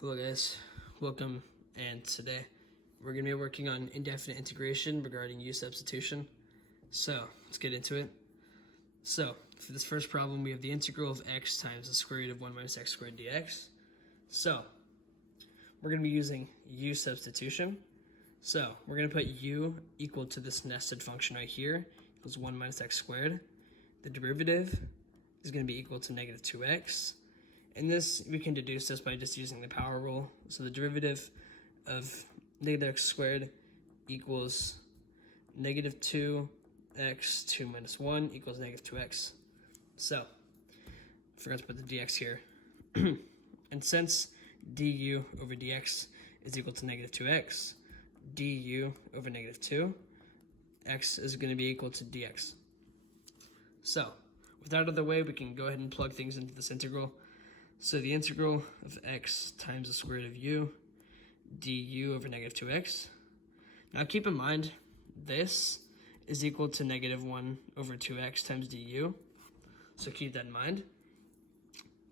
Hello guys, welcome, and today we're going to be working on indefinite integration regarding u substitution. So let's get into it. So for this first problem, we have the integral of x times the square root of 1 minus x squared dx. So we're going to be using u substitution. So we're going to put u equal to this nested function right here, equals 1 minus x squared. The derivative is going to be equal to negative 2x. And this, we can deduce this by just using the power rule. So the derivative of negative x squared equals negative 2x, 2 minus 1 equals negative 2x. So, forgot to put the dx here. And since du over dx is equal to negative 2x, du over negative 2, x is going to be equal to dx. So, with that out of the way, we can go ahead and plug things into this integral. So the integral of x times the square root of u du over negative 2x. Now keep in mind, this is equal to negative 1 over 2x times du. So keep that in mind.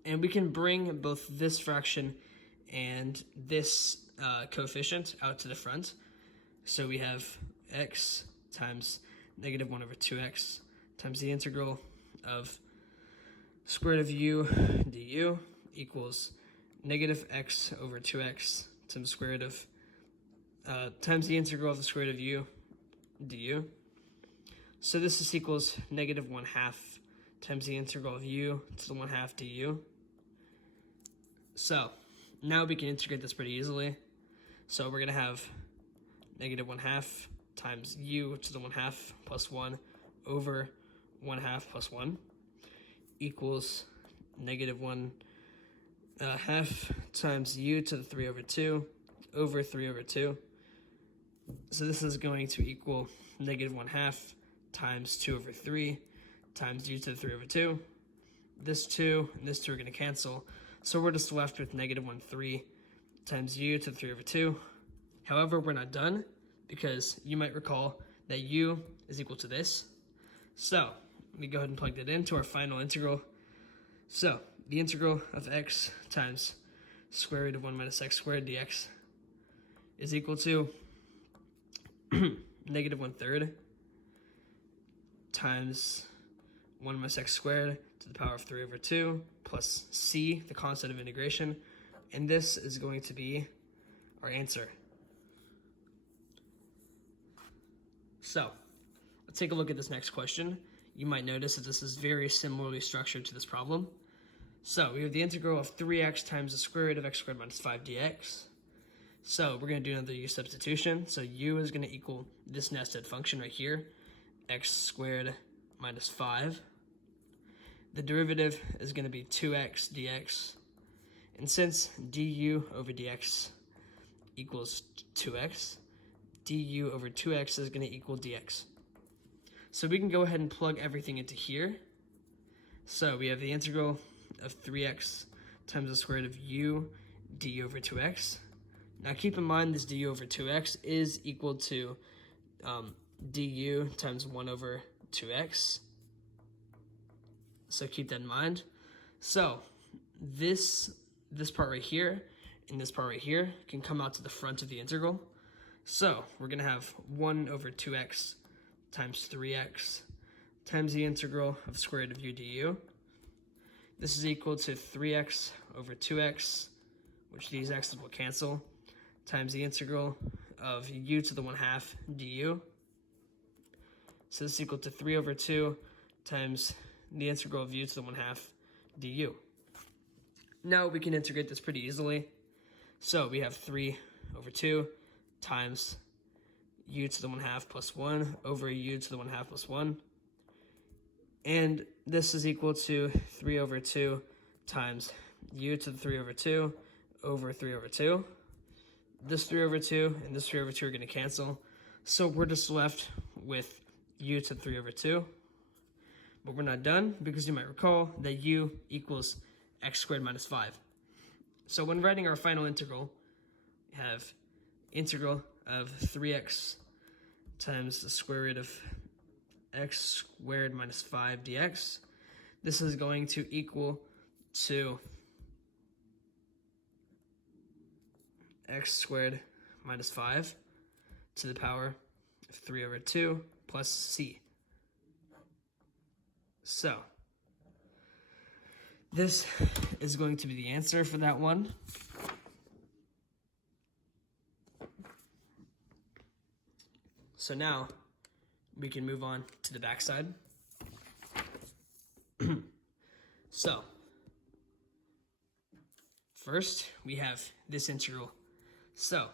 And we can bring both this fraction and this coefficient out to the front. So we have x times negative 1 over 2x times the integral of square root of u du equals negative x over 2x times the square root of times the integral of the square root of u du. So this is equals negative 1/2 times the integral of u to the 1/2 du. So now we can integrate this pretty easily. So we're going to have negative 1/2 times u to the 1/2 plus 1 over 1/2 plus 1 equals negative 1/2 times u to the 3 over 2 over 3 over 2. So this is going to equal negative 1/2 times 2 over 3 times u to the 3 over 2. This 2 and this 2 are going to cancel. So we're just left with negative 1/3 times u to the 3 over 2. However, we're not done because you might recall that u is equal to this. So let me go ahead and plug that into our final integral. So the integral of x times square root of 1 minus x squared dx is equal to negative 1/3 times 1 minus x squared to the power of 3 over 2 plus c, the constant of integration. And this is going to be our answer. So let's take a look at this next question. You might notice that this is very similarly structured to this problem. So we have the integral of 3x times the square root of x squared minus 5 dx. So we're going to do another u substitution. So u is going to equal this nested function right here, x squared minus 5. The derivative is going to be 2x dx. And since du over dx equals 2x, du over 2x is going to equal dx. So we can go ahead and plug everything into here. So we have the integral of 3x times the square root of u du over 2x. Now keep in mind this du over 2x is equal to du times 1 over 2x. So keep that in mind. So this part right here and this part right here can come out to the front of the integral. So we're going to have 1 over 2x times 3x times the integral of square root of u du. This is equal to 3x over 2x, which these x's will cancel, times the integral of u to the 1/2 du. So this is equal to 3 over 2 times the integral of u to the 1/2 du. Now we can integrate this pretty easily. So we have 3 over 2 times u to the 1/2 plus 1 over u to the 1/2 plus 1. And this is equal to 3 over 2 times u to the 3 over 2 over 3 over 2. This 3 over 2 and this 3 over 2 are going to cancel. So we're just left with u to the 3 over 2. But we're not done because you might recall that u equals x squared minus 5. So when writing our final integral, we have integral of 3x times the square root of x squared minus 5 dx. This is going to equal to x squared minus 5 to the power of 3 over 2 plus c. So this is going to be the answer for that one. So now we can move on to the backside. So first we have this integral. So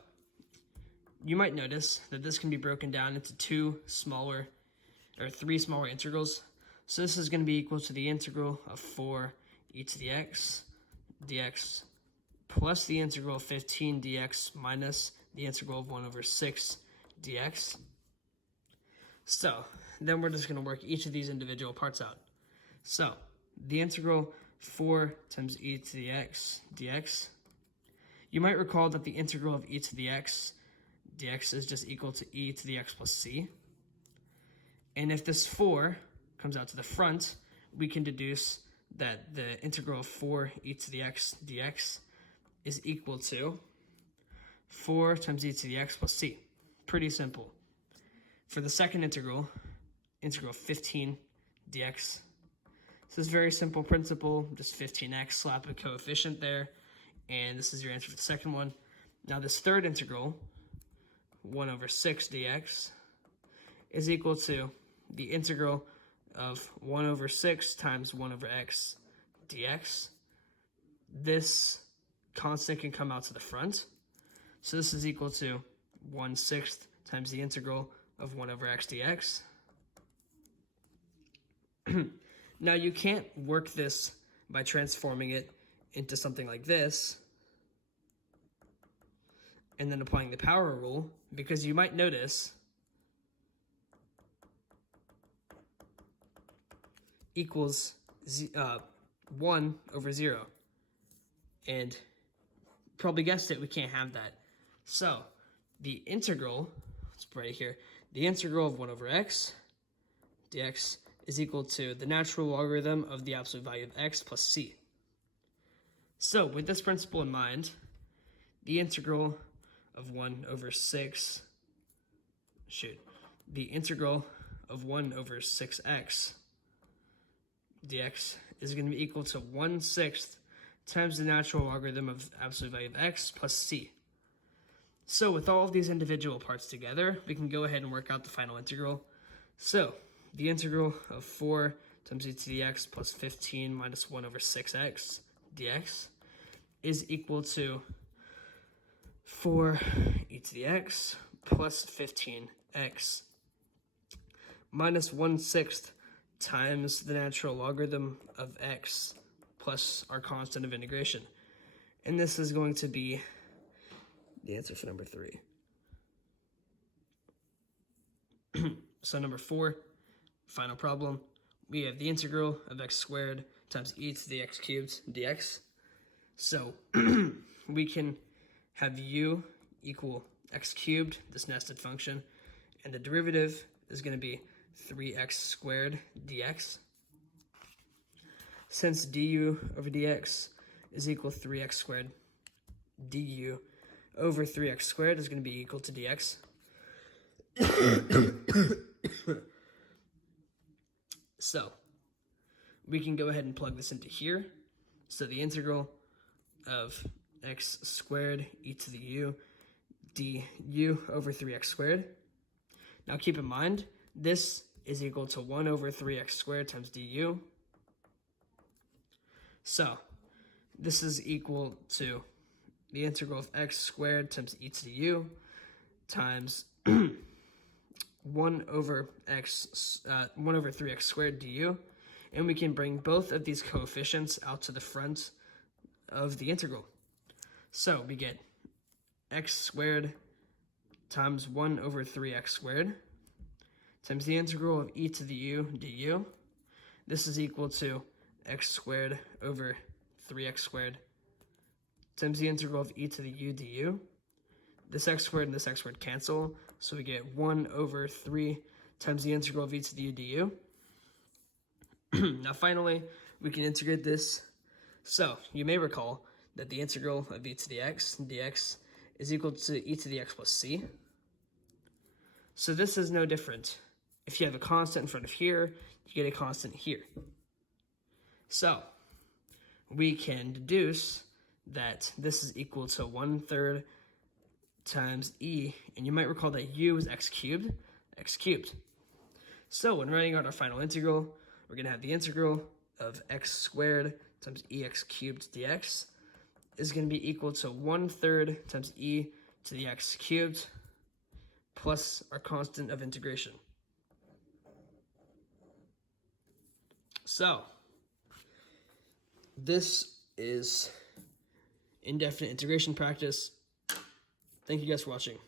you might notice that this can be broken down into three smaller integrals. So this is going to be equal to the integral of 4 e to the x dx plus the integral of 15 dx minus the integral of 1 over 6 dx. So then we're just going to work each of these individual parts out. So the integral 4 times e to the x dx. You might recall that the integral of e to the x dx is just equal to e to the x plus c. And if this 4 comes out to the front, we can deduce that the integral of 4 e to the x dx is equal to 4 times e to the x plus c. Pretty simple. For the second integral 15 dx, this is very simple principle, just 15x, slap a coefficient there, and this is your answer for the second one. Now this third integral, 1 over 6 dx, is equal to the integral of 1 over 6 times 1 over x dx. This constant can come out to the front, so this is equal to 1/6 times the integral of 1 over x dx. Now you can't work this by transforming it into something like this and then applying the power rule, because you might notice equals 1 over 0. And probably guessed it, we can't have that. So the integral, let's put right here, the integral of 1 over x dx is equal to the natural logarithm of the absolute value of x plus c. So with this principle in mind, the integral of 1 over 6, the integral of 1 over 6x dx is going to be equal to 1/6 times the natural logarithm of absolute value of x plus c. So with all of these individual parts together, we can go ahead and work out the final integral. So the integral of 4 times e to the x plus 15 minus 1 over 6x dx is equal to 4 e to the x plus 15x minus 1/6 times the natural logarithm of x plus our constant of integration. And this is going to be the answer for number 3. So number 4, final problem, we have the integral of x squared times e to the x cubed dx. So we can have u equal x cubed, this nested function, and the derivative is going to be 3x squared dx. Since du over dx is equal to 3x squared, du over 3x squared is going to be equal to dx. So we can go ahead and plug this into here. So the integral of x squared e to the u du over 3x squared. Now keep in mind, this is equal to 1 over 3x squared times du. So this is equal to the integral of x squared times e to the u times 1 over 3x squared du, and we can bring both of these coefficients out to the front of the integral. So we get x squared times 1 over 3x squared times the integral of e to the u du. This is equal to x squared over 3x squared times the integral of e to the u du. This x squared and this x squared cancel, so we get 1 over 3 times the integral of e to the u du. Now finally, we can integrate this. So you may recall that the integral of e to the x dx is equal to e to the x plus c. So this is no different. If you have a constant in front of here, you get a constant here. So we can deduce that this is equal to 1/3 times e, and you might recall that u is x cubed. So when writing out our final integral, we're going to have the integral of x squared times ex cubed dx is going to be equal to 1/3 times e to the x cubed plus our constant of integration. So this is indefinite integration practice. Thank you guys for watching.